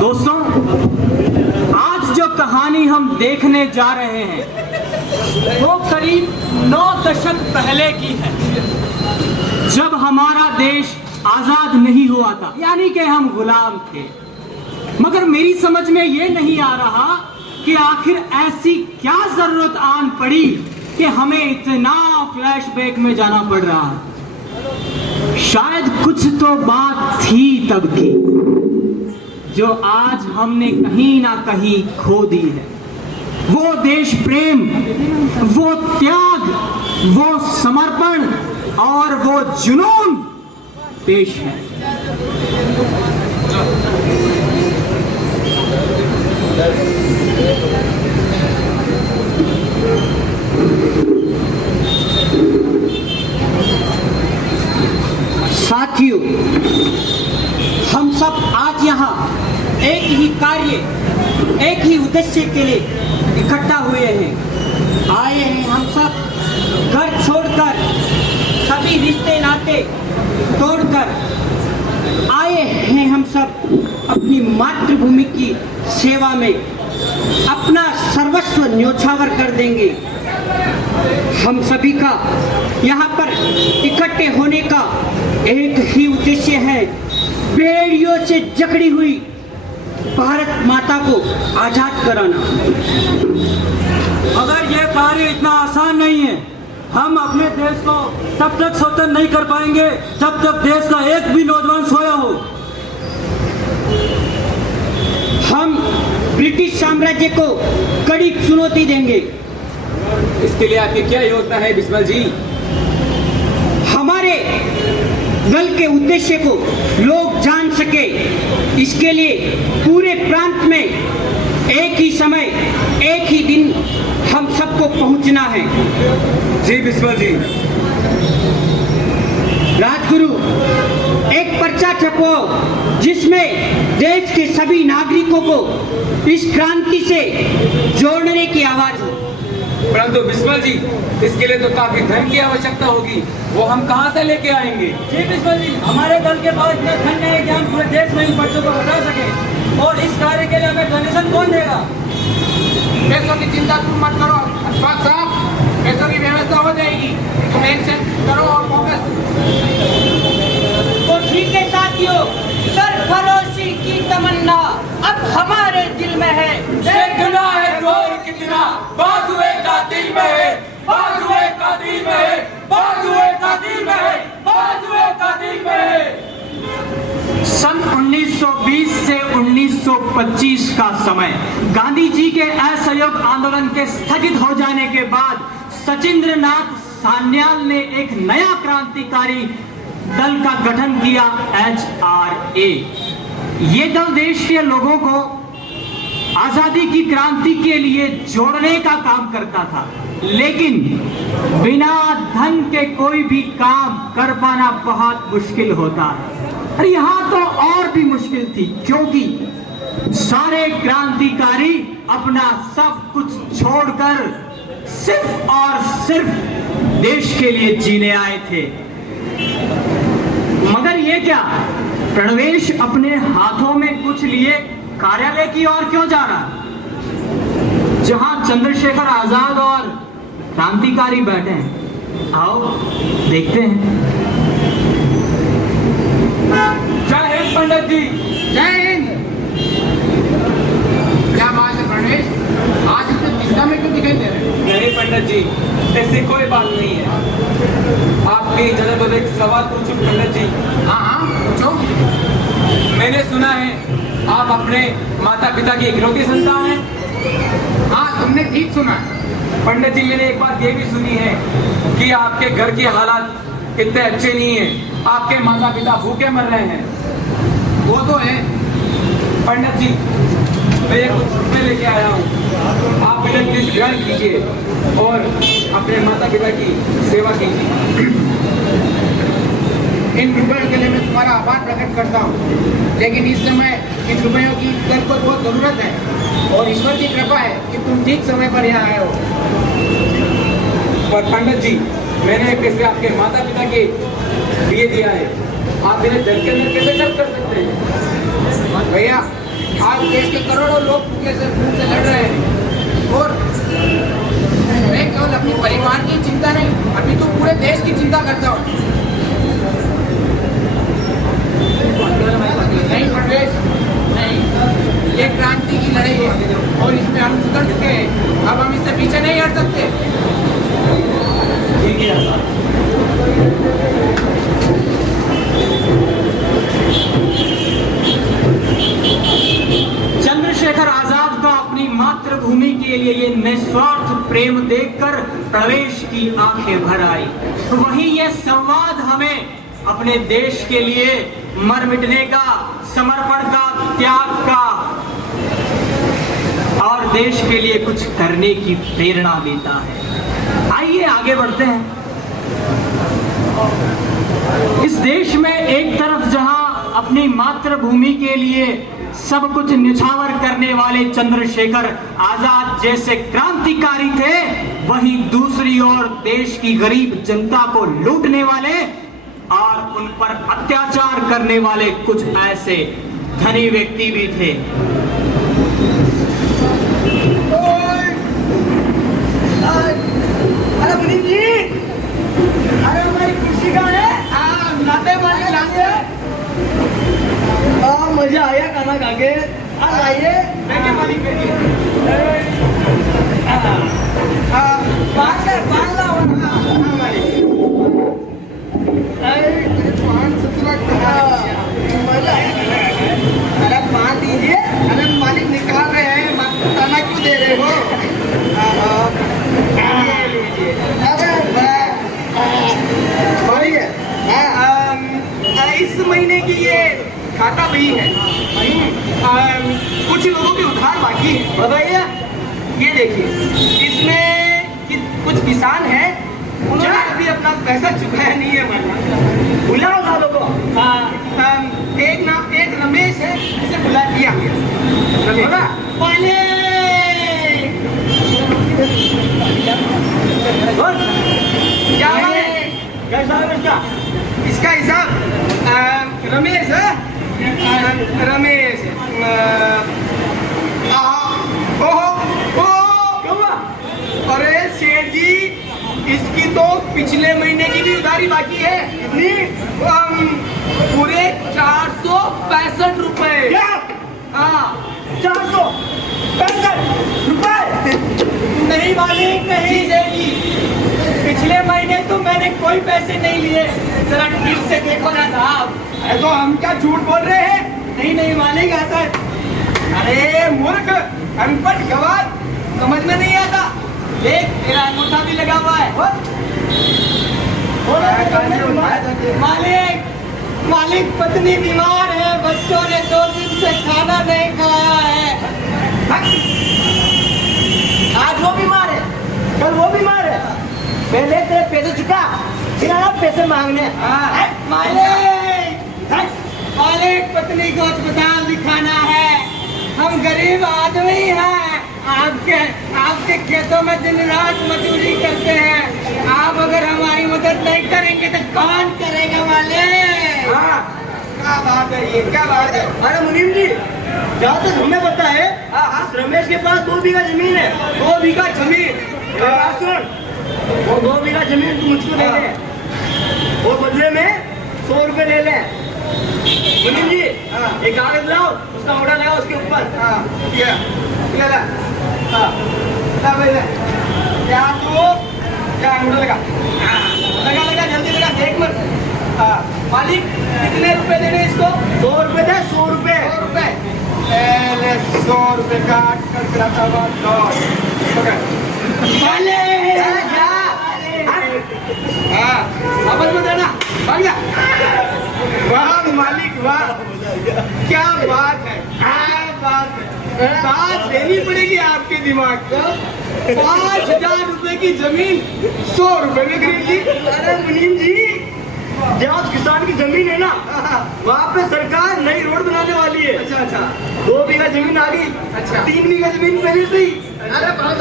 दोस्तों, आज जो कहानी हम देखने जा रहे हैं वो करीब 9 दशक पहले की है, जब हमारा देश आजाद नहीं हुआ था, यानी कि हम गुलाम थे। मगर मेरी समझ में ये नहीं आ रहा कि आखिर ऐसी क्या जरूरत आन पड़ी कि हमें इतना फ्लैशबैक में जाना पड़ रहा है। शायद कुछ तो बात थी तब की, जो आज हमने कहीं ना कहीं खो दी है। वो देश प्रेम, वो त्याग, वो समर्पण और वो जुनून पेश है। साथियों, हम सब आज यहाँ एक ही कार्य, एक ही उद्देश्य के लिए इकट्ठा हुए हैं। आए हैं हम सब घर छोड़कर, सभी रिश्ते नाते तोड़कर। आए हैं हम सब अपनी मातृभूमि की सेवा में, अपना सर्वस्व न्योछावर कर देंगे। हम सभी का यहाँ पर इकट्ठे होने का एक ही उद्देश्य है, बेड़ियों से जकड़ी हुई भारत माता को आजाद कराना। मगर यह कार्य इतना आसान नहीं है। हम अपने देश को तब तक स्वतंत्र नहीं कर पाएंगे जब तक देश का एक भी नौजवान सोया हो। हम ब्रिटिश साम्राज्य को कड़ी चुनौती देंगे। इसके लिए आपकी क्या योजना है बिस्मल जी? हमारे दल के उद्देश्य को लोग जान सके, इसके लिए पूरे प्रांत में एक ही समय, एक ही दिन हम सबको पहुंचना है। जी बिस्मल जी। राजगुरु, एक पर्चा छपवाओ जिसमें देश के सभी नागरिकों को इस क्रांति से जोड़ने की आवाज हो। परंतु बिस्मल जी, इसके लिए तो काफी धन की आवश्यकता होगी, वो हम कहाँ से लेके आएंगे? जी बिस्मल जी, हमारे दल के पास इतना धन नहीं है कि हम पूरे देश में इन बच्चों को बता सके। और इस कार्य के लिए हमें डोनेशन कौन देगा? पैसों की चिंता तुम मत करो अशफाक साहब, पैसों की व्यवस्था हो जाएगी। तुम एक्शन करो और फोकस। तो ठीक है साथियों, सरफरोशी की तमन्ना अब हमारे दिल में है। देखना है जोर कितना बाजुए का दिल में है, बाजुए का दिल में है, बाजुए का दिल में है, बाजुए का दिल में है। सन 1920 से 1925 का समय, गांधी जी के असहयोग आंदोलन के स्थगित हो जाने के बाद सचिंद्र नाथ सान्याल ने एक नया क्रांतिकारी दल का गठन किया, HRA। ये दल देश के लोगों को आजादी की क्रांति के लिए जोड़ने का काम करता था, लेकिन बिना धन के कोई भी काम कर पाना बहुत मुश्किल होता है। अरे यहाँ तो और भी मुश्किल थी, क्योंकि सारे क्रांतिकारी अपना सब कुछ छोड़कर सिर्फ और सिर्फ देश के लिए जीने आए थे। मगर ये क्या, प्रणवेश अपने हाथों में कुछ लिए कार्यालय की ओर क्यों जा रहा, जहां चंद्रशेखर आजाद और क्रांतिकारी बैठे हैं? आओ देखते हैं। जय हिंद पंडित जी। जय हिंद। क्या बात है प्रणेश, आज इतने चिंता में क्यों दिखाई दे रहे हैं? नहीं पंडित जी, ऐसी कोई बात नहीं है। आपकी इजाजत हो तो एक सवाल पूछूं पंडित जी? हाँ हाँ पूछो। मैंने सुना है आप अपने माता पिता की इकलौती संतान हैं। हाँ तुमने ठीक सुना। पंडित जी, मैंने एक बात ये भी सुनी है कि आपके घर के हालात इतने अच्छे नहीं हैं, आपके माता पिता भूखे मर रहे हैं। वो तो है पंडित जी, मैं ये कुछ रुपये लेके आया हूँ, आप इन्हें प्लीज ग्रहण कीजिए और अपने माता पिता की सेवा कीजिए। इन रुपयों के लिए मैं तुम्हारा आभार प्रकट करता हूँ, लेकिन इस समय इन रुपयों की घर को बहुत जरूरत है और ईश्वर की कृपा है कि तुम ठीक समय पर यहाँ आए हो। पर पंडित जी, मैंने पैसे आपके माता पिता के लिए दिया है, आप इन्हें जल के अंदर कैसे जल कर सकते हैं? भैया, आज देश के करोड़ों लोग भूखे से लड़ रहे हैं और मैं केवल अपने परिवार की चिंता नहीं, अभी तो पूरे देश की चिंता करता हूँ। नहीं प्रवेश नहीं, ये क्रांति की लड़ाई है और इसमें हम सुधर चुके हैं। अब हम इससे पीछे नहीं हट सकते। ठीक है आजाद। चंद्रशेखर आजाद का अपनी मातृभूमि के लिए ये निस्वार्थ प्रेम देखकर प्रवेश की आंखें भर आई। वहीं ये संवाद हमें अपने देश के लिए मर मिटने का, समर्पण का, त्याग का और देश के लिए कुछ करने की प्रेरणा देता है। आइए आगे बढ़ते हैं। इस देश में एक तरफ जहां अपनी मातृभूमि के लिए सब कुछ न्यौछावर करने वाले चंद्रशेखर आजाद जैसे क्रांतिकारी थे, वहीं दूसरी ओर देश की गरीब जनता को लूटने वाले और उन पर अत्याचार करने वाले कुछ ऐसे धनी व्यक्ति भी थे। अरे मुनीम जी, अरे हमारी कुर्सी कहाँ है? लाते वाले लाते। मजा आया खाना खा के। आइए बैठिए मालिक, बैठिए। अरे पान दीजिए। अरे मालिक निकाल रहे हैं, खाना क्यों दे रहे हो? इस महीने की ये खाता बही है। कुछ लोगों के उधार बाकी है। बताइए। ये देखिए, इसमें कुछ किसान हैं, उन्होंने अभी अपना पैसा चुकाया नहीं है। हमारा बुलाओ सालों को। एक रमेश है, इसे बुला दिया गया। क्या है? इसका हिसाब रमेश है। रमेश अरे सेठ जी, इसकी तो पिछले महीने की भी उधारी बाकी है। कितनी? पूरे 465 रुपए। हाँ, 465 रुपए। नहीं मालिक, नहीं सेठ जी, पिछले महीने तो मैंने कोई पैसे नहीं लिए। जरा ठीक से देखो ना साहब। अरे तो हम क्या झूठ बोल रहे हैं? नहीं मालिक, ऐसा अरे मूर्ख, अनपढ़ गवार, समझ में नहीं आता। देख, तेरा अंगूठा भी लगा हुआ है। मालिक पत्नी बीमार है, बच्चों ने 2 दिन से खाना नहीं खाया है। आज वो बीमार है, कल वो बीमार है। पहले तेरे पैसे चुका, फिर आया पैसे मांगने। मालिक पत्नी को अस्पताल दिखाना है। हम गरीब आदमी हैं। आपके खेतों में दिन रात मजदूरी करते हैं। आप अगर हमारी मदद नहीं करेंगे तो कौन करेगा मालिक? क्या बात है ये, क्या बात है? अरे मुनीम जी, जहाँ तक हमें पता है, रमेश के पास 2 बीघा जमीन है। 2 बीघा जमीन? सुन, वो 2 बीघा जमीन तू मुझको दे दे, वो बदले में 100 रुपए ले ले। मुनीम जी, एक कागज लाओ, उसका मोड़ा लगाओ उसके ऊपर। क्या अंगूठा लगा? लगा जल्दी लगा, देख मत। मालिक, कितने रुपए देने इसको? 100 रुपए दे, 100 रुपए। 100 रुपए? 100 रुपए काट कर गिराता हुआ वापस में देना। भाग जा। वाह मालिक, वाह, क्या बात है, क्या बात है। बात लेनी पड़ेगी आपके दिमाग को। 5000 रुपए की जमीन 100 रुपए में खरीद ली। अरे मुनीम जी, जहाँ किसान की जमीन है ना, वहाँ पे सरकार नई रोड बनाने वाली है। अच्छा। 2 बीघा जमीन आ गई। अच्छा। 3 बीघा जमीन पहले से ही। अरे बहुत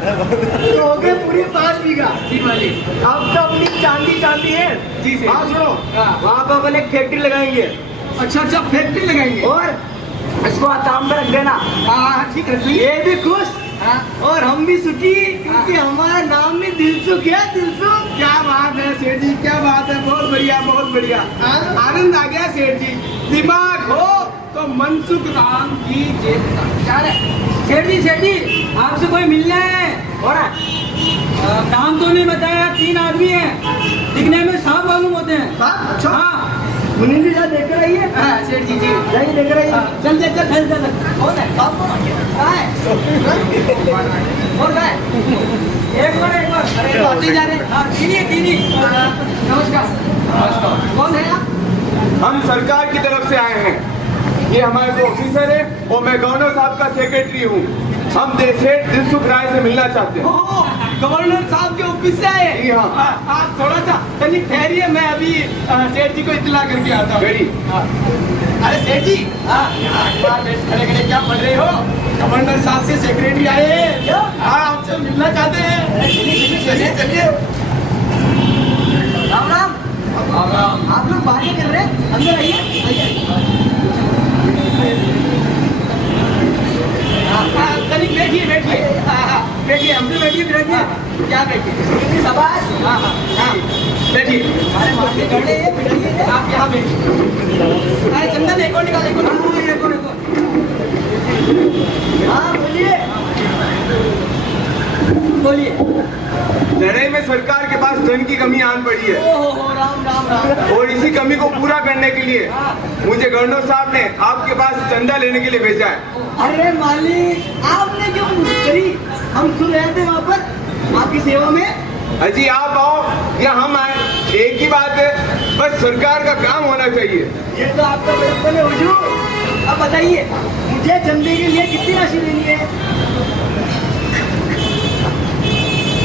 तो हो गए पूरी 5 बीघा। जी मालिक। अब तो अपनी चांदी चांदी है। जी सेठ। हाँ सुनो, हाँ। वहाँ पर अपन एक फैक्ट्री लगाएंगे अच्छा अच्छा फैक्ट्री लगाएंगे। और इसको आसाम में रख देना। हाँ ठीक है। ये भी खुश हाँ और हम भी सुखी, क्योंकि हमारा नाम भी दिलसुख है। दिलसुख क्या बात है सेठ जी, क्या बात है, बहुत बढ़िया बहुत बढ़िया। आनंद आ गया सेठ जी। दिमाग हो तो मनसुख राम की जेब का। क्या है सेठ जी आपसे कोई मिलना है। हो रहा है। नाम तो नहीं बताया, 3 आदमी हैं, दिखने में सांप मालूम होते हैं। साहब? अच्छा हाँ मुनीम जी जरा देख कर आइए। हाँ, सेठ जी जी जाइए देख कर आइए। चल चल चल चल चल। कौन है साहब? कहाँ है? और कहाँ है? एक बार अरे तो आते जा रहे हैं। हाँ कीनी नमस्कार नमस्कार। कौन है आप? हम सरकार की तरफ से आए हैं। ये हमारे दो ऑफिसर है और मैं गवर्नर साहब का सेक्रेटरी हूँ। हम सेठ दिलसुख राय से मिलना चाहते हैं। ओह, गवर्नर साहब के ऑफिस से आए। जी हाँ। आप थोड़ा सा तनिक ठहरिए, मैं अभी सेठ जी को इत्तला करके आता हूँ। वेरी। अरे सेठ जी, खड़े खड़े क्या पढ़ रहे हो? गवर्नर साहब के सेक्रेटरी आए हैं। हाँ आपसे मिलना चाहते हैं। चलिए चलिए। राम राम। राम राम। आप लोग बातें कर रहे हैं, अंदर आइए। तनिक बैठिए बैठिए। बैठिए, हम भी बैठिए बैठिए। क्या बैठिए? शाबाश। हाँ हाँ हाँ बैठिए। अरे मारते खड़े हैं, पिटाइए। आप यहाँ बैठिए। अरे चंदन एक और निकाल, एक और। हाँ बोलिए बोलिए। लड़ाई में सरकार के पास धन की कमी आन पड़ी है ओहो राम राम राम। और इसी कमी को पूरा करने के लिए मुझे गवर्नर साहब ने आपके पास चंदा लेने के लिए भेजा है। अरे मालिक, आपने क्यों मदद करी? हम खुद रहे थे वहाँ पर आपकी सेवा में। अजी आप आओ या हम आए, एक ही बात है, बस सरकार का काम होना चाहिए। ये तो आपका बचपन है हुजूर। अब बताइए मुझे चंदे के लिए कितनी राशि देनी है?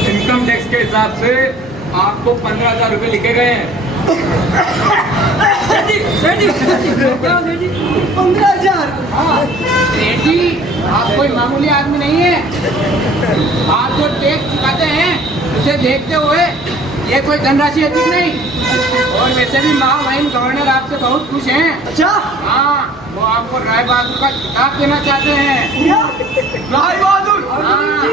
इनकम टैक्स के हिसाब से आपको 15,000 रुपए लिखे गए हैं। सेठ जी 15,000। सेठ जी, आप कोई मामूली आदमी नहीं है। आप जो टैक्स चुकाते हैं उसे देखते हुए ये कोई धनराशि अधिक नहीं। और वैसे भी महामहिम गवर्नर आपसे बहुत खुश हैं। अच्छा हाँ, वो आपको राय बहादुर का खिताब देना चाहते हैं। राय बहादुर, हाँ,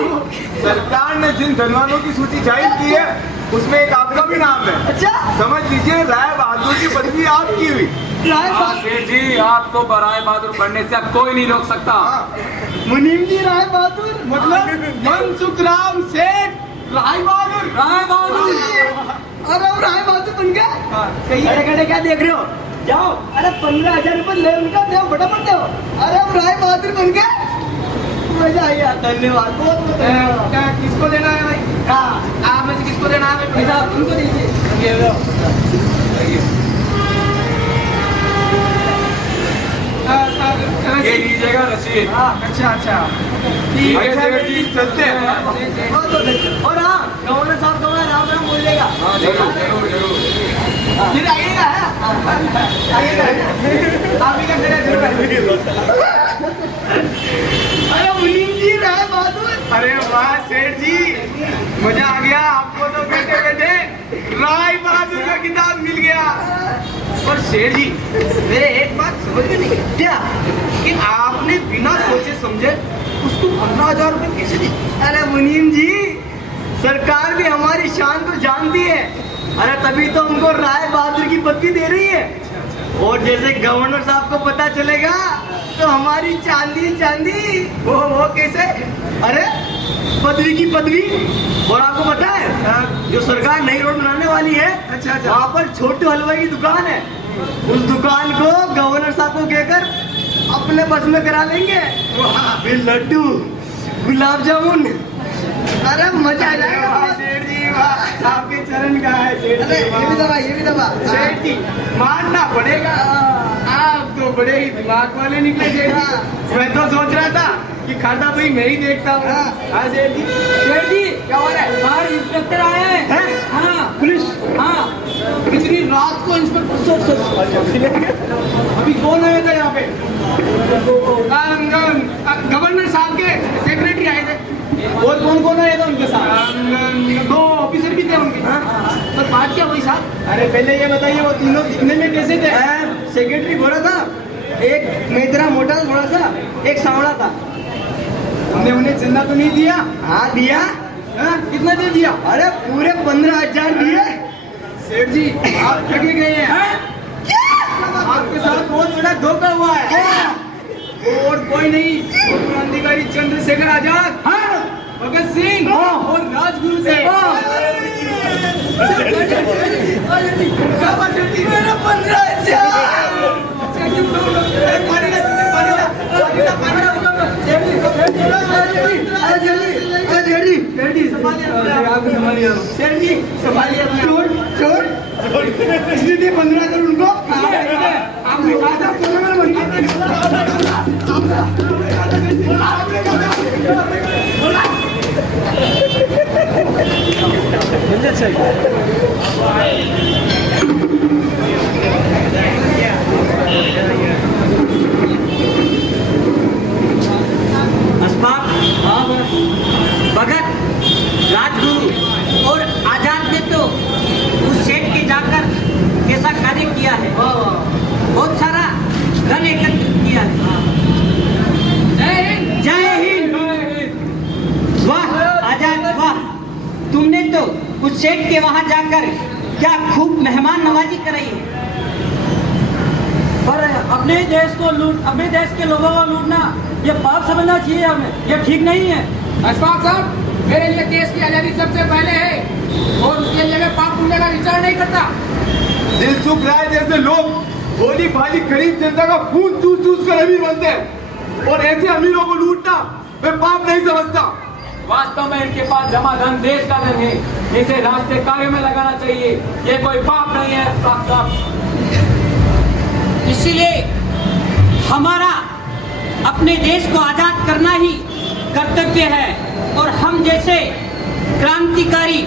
सरकार ने जिन धनवानों की सूची जाहिर की है उसमें एक आपका भी नाम है। अच्छा समझ लीजिए राय बहादुर की पदवी आपकी हुई। राय बहादुर। सेठ जी आपको बराए बहादुर बनने से अब कोई नहीं रोक सकता। मुनीम जी राय बहादुर मतलब मनसुख राम सेठ राय बहादुर। अरे हम राय बहादुर बन गए। खड़े खड़े क्या देख रहे हो? जाओ। अरे 15,000 रुपए ले उनका, दो फटाफट दो। अरे हम राय बहादुर बन गए। मजा आ गया। धन्यवाद, बहुत बहुत धन्यवाद। क्या किसको देना है भाई? हाँ आप में से किसको देना है? पैसा आप उनको दीजिए। ये लो। ये लीजिएगा रसीद। अच्छा अच्छा ठीक है अच्छा सेठ जी, चलते हैं। बहुत बहुत धन्यवाद। और हाँ गवर्नर साहब को मैं राम राम बोलिएगा। हाँ जरूर जरूर जरूर। फिर आइएगा। आइएगा आप ही का मेरा जरूर आइएगा। अरे मुनीम जी राय बहादुर। अरे वाह सेठ जी, मजा आ गया। आपको तो बैठे बैठे राय बहादुर का किताब मिल गया। और सेठ जी, मेरे एक बात समझ में नहीं आई। क्या कि आपने बिना सोचे समझे उसको 15,000 रुपए कैसे दिए? अरे मुनीम जी, सरकार भी हमारी शान को जानती है। अरे तभी तो हमको राय बहादुर की पदवी दे रही है। और जैसे गवर्नर साहब को पता चलेगा तो हमारी चांदी चांदी। वो कैसे? अरे पदवी की पदवी। और आपको पता है जो सरकार नई रोड बनाने वाली है, अच्छा अच्छा। वहाँ पर छोटू हलवाई की दुकान है। उस दुकान को गवर्नर साहब को कहकर अपने बस में करा लेंगे। फिर लड्डू, गुलाब जामुन। अरे मजा आ जाएगा। सेठ जी वाह, आपके चरण का है सेठ अरे जी। ये भी दबा, ये भी दबा। सेठ जी मानना पड़ेगा, आप तो बड़े ही दिमाग वाले निकले सेठ जी। मैं तो सोच रहा था कि खाता भाई मैं ही देखता हूँ। हाँ सेठ जी। सेठ जी क्या हो रहा है? बाहर इंस्पेक्टर आए हैं। हैं? हाँ पुलिस? हाँ इतनी रात को इंस्पेक्टर अभी कौन आया था यहाँ पे? गवर्नर साहब के सेक्रेटरी आए थे। और कौन कौन है तो उनके साथ? दो ऑफिसर भी थे उनके। तो बात क्या हुई साहब? अरे पहले ये बताइए वो तीनों दिखने में कैसे थे? सेक्रेटरी गोरा था, एक मेतरा मोटा थोड़ा सा, एक सांवला था। हमने उन्हें चंदा तो नहीं दिया? हाँ दिया। कितना दे दिया? अरे पूरे 15,000 दिए। सेठ जी आप ठगे गए हैं। आपके साथ बहुत बड़ा धोखा हुआ है। और कोई नहीं, क्रांतिकारी चंद्रशेखर आजाद, भगत सिंह और राजगुरु थे। मेरा 15 करोड़ उनको आपने कहा था भगत, राजगुरु और आजाद ने तो उस सेठ के जाकर कैसा कार्य किया है, बहुत सारा धन एकत्रित किया है। जय हिंद। वाह आजाद वाह, तुमने तो उस सेठ के वहां जाकर क्या खूब मेहमान नवाजी कराई है। पर अपने देश के लोगों को लूटना ये पाप समझना चाहिए हमें, ये ठीक नहीं है। अशफाक साहब, मेरे लिए देश की आजादी सबसे पहले है और उसके लिए मैं पाप पुण्य का विचार नहीं करता। दिलसुख राय जैसे लोग भोली भाली गरीब जनता का खून चूस चूस कर अमीर बनते हैं और ऐसे अमीरों को लूटना मैं पाप नहीं समझता। वास्तव में इनके पास जमा धन देश का धन है, इसे राष्ट्रीय कार्य में लगाना चाहिए। ये कोई पाप नहीं है साहब। इसीलिए हमारा अपने देश को आजाद करना ही कर्तव्य है और हम जैसे क्रांतिकारी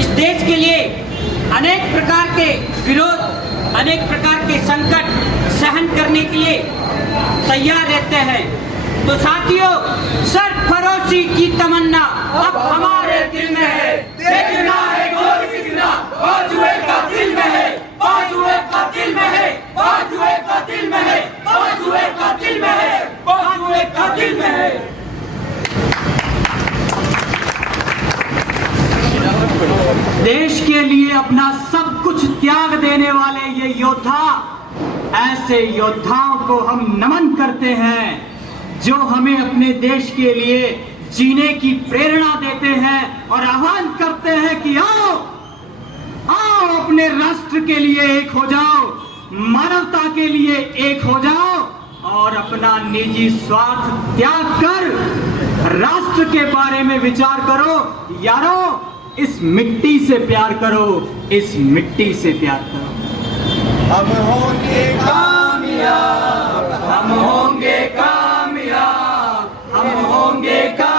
इस देश के लिए अनेक प्रकार के विरोध, अनेक प्रकार के संकट सहन करने के लिए तैयार रहते हैं। तो साथियों, सरफरोशी की तमन्ना अब हमारे दिल में है। देखना है गोल कितना बाजुए का दिल में है, बाजुए का दिल में है, बाजुए का दिल में है, बाजुए का दिल में है, बाजुए का दिल में है। देश के लिए अपना सब कुछ त्याग देने वाले ये योद्धा, ऐसे योद्धाओं को हम नमन करते हैं जो हमें अपने देश के लिए जीने की प्रेरणा देते हैं और आह्वान करते हैं कि आओ आओ अपने राष्ट्र के लिए एक हो जाओ, मानवता के लिए एक हो जाओ और अपना निजी स्वार्थ त्याग कर राष्ट्र के बारे में विचार करो। यारो, इस मिट्टी से प्यार करो, इस मिट्टी से प्यार करो। हम होंगे कामयाब, हम होंगे कामयाब, हम होंगे कामयाब।